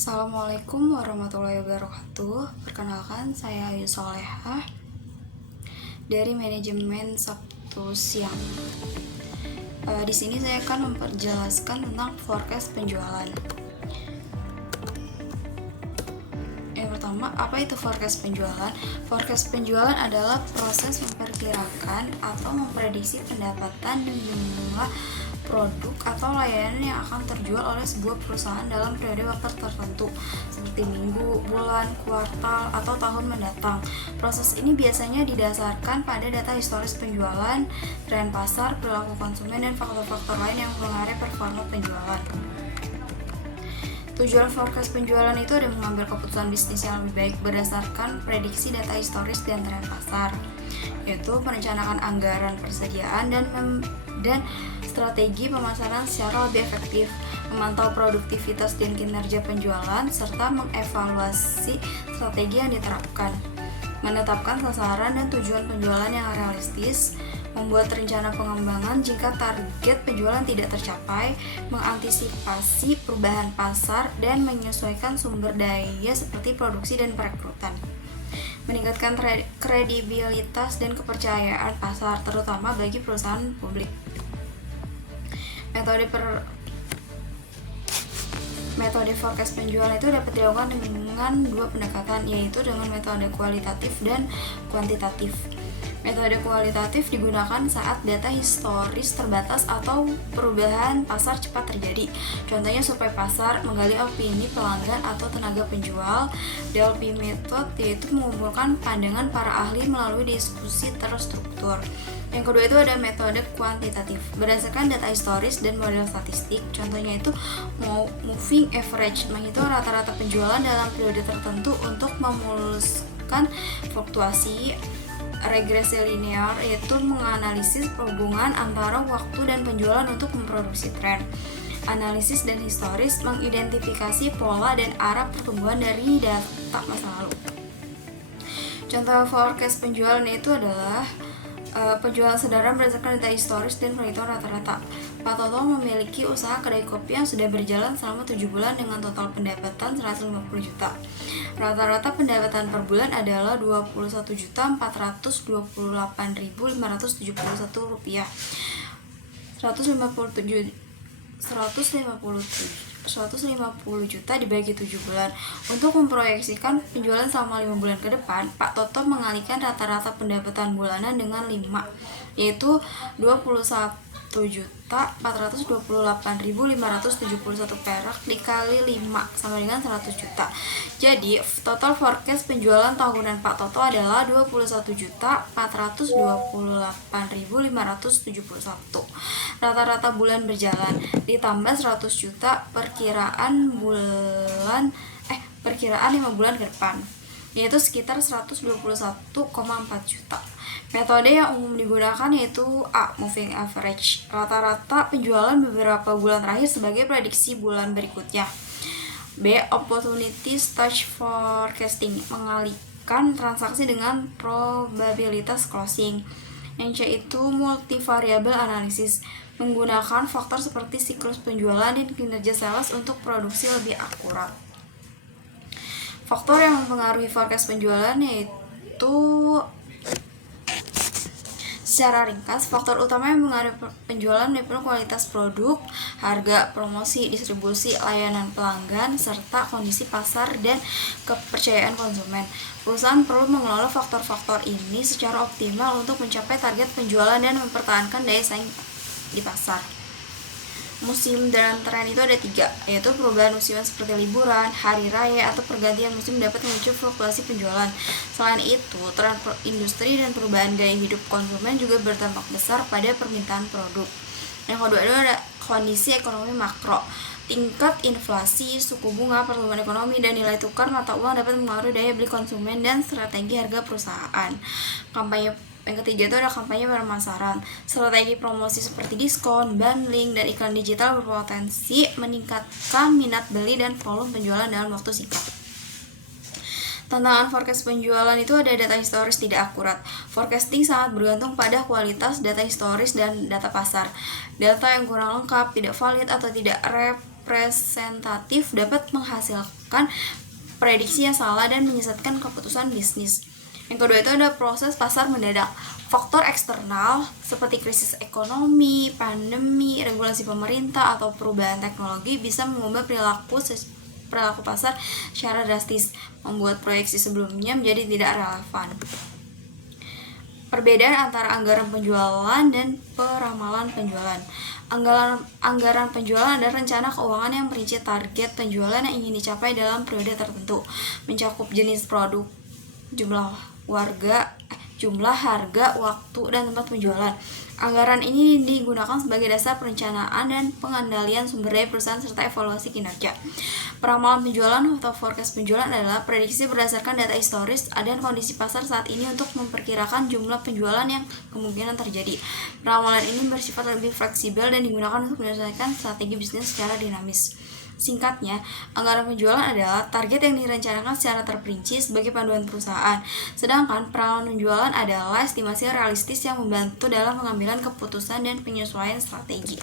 Assalamualaikum warahmatullahi wabarakatuh. Perkenalkan, saya Ayu Solehah dari manajemen Sabtu Siang. Di sini saya akan memperjelaskan tentang forecast penjualan. Yang pertama, apa itu forecast penjualan? Forecast penjualan adalah proses memperkirakan atau memprediksi pendapatan dan jumlah produk atau layanan yang akan terjual oleh sebuah perusahaan dalam periode waktu tertentu, seperti minggu, bulan, kuartal, atau tahun mendatang. Proses ini biasanya didasarkan pada data historis penjualan, tren pasar, perilaku konsumen, dan faktor-faktor lain yang mempengaruhi performa penjualan. Tujuan forecast penjualan itu ada mengambil keputusan bisnis yang lebih baik berdasarkan prediksi data historis dan tren pasar, yaitu merencanakan anggaran persediaan dan strategi pemasaran secara lebih efektif, memantau produktivitas dan kinerja penjualan, serta mengevaluasi strategi yang diterapkan, menetapkan sasaran dan tujuan penjualan yang realistis, membuat rencana pengembangan jika target penjualan tidak tercapai, mengantisipasi perubahan pasar, dan menyesuaikan sumber daya seperti produksi dan perekrutan. Meningkatkan kredibilitas dan kepercayaan pasar, terutama bagi perusahaan publik. Metode forecast penjualan itu dapat dilakukan dengan dua pendekatan, yaitu dengan metode kualitatif dan kuantitatif. Metode kualitatif digunakan saat data historis terbatas atau perubahan pasar cepat terjadi. Contohnya survei pasar, menggali opini pelanggan atau tenaga penjual. DLP method yaitu mengumpulkan pandangan para ahli melalui diskusi terstruktur. Yang kedua itu ada metode kuantitatif, berdasarkan data historis dan model statistik. Contohnya itu moving average, menghitung rata-rata penjualan dalam periode tertentu untuk memuluskan fluktuasi. Regresi linear yaitu menganalisis hubungan antara waktu dan penjualan untuk memproduksi tren. Analisis dan historis mengidentifikasi pola dan arah pertumbuhan dari data masa lalu. Contoh forecast penjualan itu adalah penjualan sederhana berdasarkan data historis dan perhitungan rata-rata. Pak Toto memiliki usaha kedai kopi yang sudah berjalan selama 7 bulan dengan total pendapatan 150 juta. Rata-rata pendapatan per bulan adalah Rp21.428.571. 150 juta dibagi 7 bulan. Untuk memproyeksikan penjualan selama 5 bulan ke depan, Pak Toto mengalihkan rata-rata pendapatan bulanan dengan 5, yaitu 21.428.571 perak dikali 5 sama dengan 100 juta. Jadi total forecast penjualan tahunan Pak Toto adalah 21.428.571. Rata-rata bulan berjalan ditambah 100 juta perkiraan 5 bulan ke depan, yaitu sekitar 121,4 juta. Metode yang umum digunakan yaitu A. Moving average, rata-rata penjualan beberapa bulan terakhir sebagai prediksi bulan berikutnya. B. Opportunity stage forecasting, mengalihkan transaksi dengan probabilitas closing. Yang C itu multivariable analysis, menggunakan faktor seperti siklus penjualan dan kinerja sales untuk produksi lebih akurat. Faktor yang mempengaruhi forecast penjualan yaitu secara ringkas, faktor utama yang mengaruhi penjualan yaitu kualitas produk, harga, promosi, distribusi, layanan pelanggan, serta kondisi pasar dan kepercayaan konsumen. Perusahaan perlu mengelola faktor-faktor ini secara optimal untuk mencapai target penjualan dan mempertahankan daya saing di pasar. Musim dan tren itu ada 3, yaitu perubahan musiman seperti liburan, hari raya, atau pergantian musim dapat memicu fluktuasi penjualan. Selain itu, tren industri dan perubahan gaya hidup konsumen juga berdampak besar pada permintaan produk. Yang kedua itu ada kondisi ekonomi makro. Tingkat inflasi, suku bunga, pertumbuhan ekonomi, dan nilai tukar mata uang dapat mempengaruhi daya beli konsumen dan strategi harga perusahaan. Yang ketiga itu ada kampanye pemasaran. Strategi promosi seperti diskon, bundling, dan iklan digital berpotensi meningkatkan minat beli dan volume penjualan dalam waktu singkat. Tantangan forecast penjualan itu ada data historis tidak akurat. Forecasting sangat bergantung pada kualitas data historis dan data pasar. Data yang kurang lengkap, tidak valid, atau tidak representatif dapat menghasilkan prediksi yang salah dan menyesatkan keputusan bisnis. Yang kedua itu ada proses pasar mendadak. Faktor eksternal seperti krisis ekonomi, pandemi, regulasi pemerintah, atau perubahan teknologi bisa mengubah perilaku pasar secara drastis, membuat proyeksi sebelumnya menjadi tidak relevan. Perbedaan antara anggaran penjualan dan peramalan penjualan. Anggaran penjualan adalah rencana keuangan yang merinci target penjualan yang ingin dicapai dalam periode tertentu, mencakup jenis produk, jumlah harga, waktu, dan tempat penjualan. Anggaran ini digunakan sebagai dasar perencanaan dan pengendalian sumber daya perusahaan serta evaluasi kinerja. Peramalan penjualan atau forecast penjualan adalah prediksi berdasarkan data historis dan kondisi pasar saat ini untuk memperkirakan jumlah penjualan yang kemungkinan terjadi. Peramalan ini bersifat lebih fleksibel dan digunakan untuk menyelesaikan strategi bisnis secara dinamis. Singkatnya, anggaran penjualan adalah target yang direncanakan secara terperinci sebagai panduan perusahaan, sedangkan peramalan penjualan adalah estimasi realistis yang membantu dalam pengambilan keputusan dan penyesuaian strategi.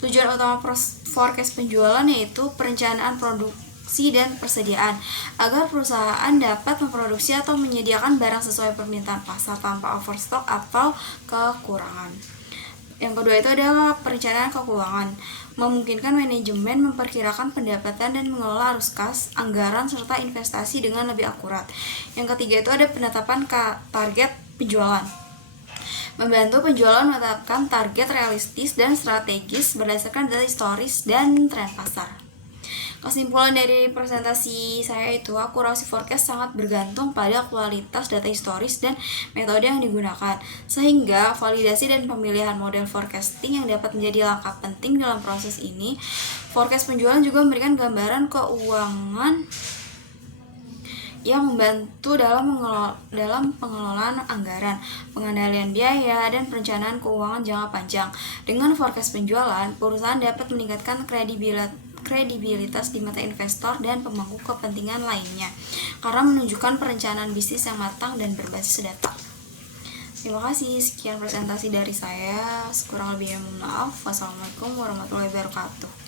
Tujuan utama forecast penjualan yaitu perencanaan produksi dan persediaan, agar perusahaan dapat memproduksi atau menyediakan barang sesuai permintaan pasar tanpa overstock atau kekurangan. Yang kedua itu adalah perencanaan keuangan, memungkinkan manajemen memperkirakan pendapatan dan mengelola arus kas, anggaran, serta investasi dengan lebih akurat. Yang ketiga itu ada penetapan target penjualan, membantu penjualan menetapkan target realistis dan strategis berdasarkan data historis dan tren pasar. Kesimpulan dari presentasi saya itu, akurasi forecast sangat bergantung pada kualitas data historis dan metode yang digunakan, sehingga validasi dan pemilihan model forecasting yang dapat menjadi langkah penting dalam proses ini. Forecast penjualan juga memberikan gambaran keuangan yang membantu dalam pengelolaan anggaran, pengendalian biaya, dan perencanaan keuangan jangka panjang. Dengan forecast penjualan, perusahaan dapat meningkatkan kredibilitas di mata investor dan pemangku kepentingan lainnya, karena menunjukkan perencanaan bisnis yang matang dan berbasis data. Terima kasih, sekian presentasi dari saya. Kurang lebihnya mohon maaf. Wassalamualaikum warahmatullahi wabarakatuh.